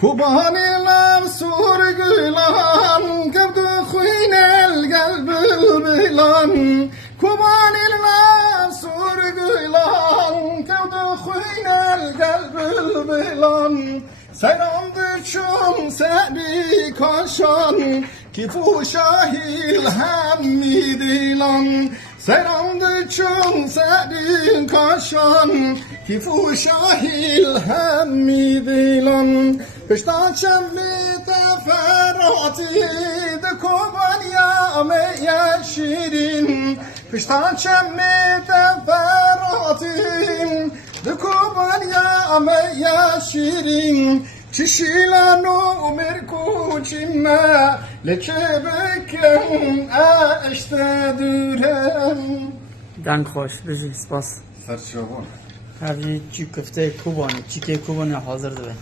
Kubaniler sorgulan Kevdu khuyinel gelbil bilan Kubaniler sorgulan Kevdu khuyinel gelbil bilan Seyrandı çum seni kaşan Kifu şahil hemmi dilan Seyrandı çum seni kaşan Kifu şahil hemmi dilan Piştan çemli teferrati de koban ya me şirin Piştan çemli teferrati de koban ya me şirin Çişilan ömür kuçinme Lekebeken eşte dürem Dank hoş, bizi spas. Serçavon Her çiğ köfte kubani, çiğ kubani hazırdır.